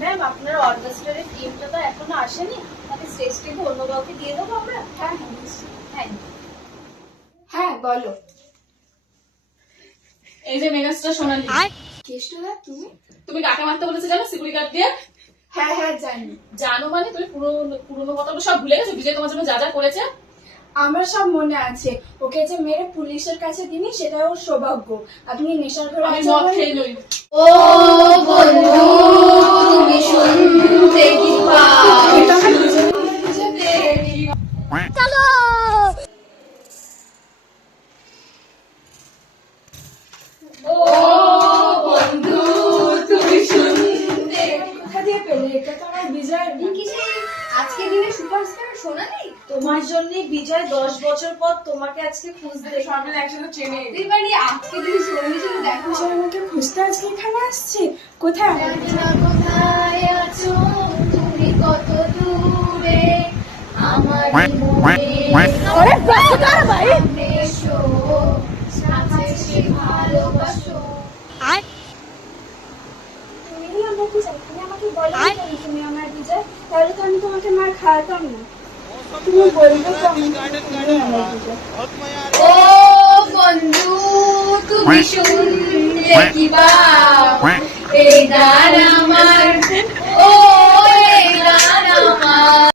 Ma'am, আপনার অর্কেস্ট্রারের টিমটা তো এখনো আসেনি, তাহলে স্টেজটাকে অন্য কাউকে দিয়ে দেবো আমরা। হ্যাঁ হ্যাঁ নিশ্চয়ই। হ্যাঁ। হ্যাঁ বলো। এই যে মেগাস্টার সোনালি, কেষ্টদা তুমি? তুমি কাকে মারতে বলেছে জানো সিকিউরিটি গার্ড দিয়ে? হ্যাঁ হ্যাঁ জানি। জানো মানে তুমি পুরোনো কথাগুলো সব ভুলে গেছো? বিজয় তোমার জন্য যা যা করেছে আমার সব মনে আছে। ওকে যে মেরে পুলিশের কাছে দিনি সেটা ওর সৌভাগ্য। আপনি নেশার ঘরে আমি আছেন মদ বলে- খেয়ে নই। ও বন্ধু, তুমি শুনতে কি পাও? এটা আমার নিজের বুঝতে ও বন্ধু তুমি শুনতে। কোথা দিয়ে পেলে? এটা তো আমার বিজয়ের না। আজকে দিনে সুপারস্টার সোনালি, তোমার জন্য বিজয় 10 বছর পর তোমাকে আজকে খুঁজতে সবাই একসাথে ট্রেনে পারি। আজকে দিনে সোনালির জন্য দেখো। বিজয় আমাকে খুঁজতে আজকে এখানে আসছে। কোথায় আমার বিজয়? কোথায় আছো তুমি, কত দূরে আমার মনে এসো, সাথে সে ভালোবাসো। তুমি আমার বিজয়, তুমি আমাকে বলো কেন তুমি আমার বিজয়? তাহলে তো আমি তোমাকে মার খাওয়াতাম না। তুমি বলবে তো আমি তুমি আমার বিজয়। ও বন্ধু, তুমি শুনতে কি পাও? এই গান আমার, ও এই গান আমার।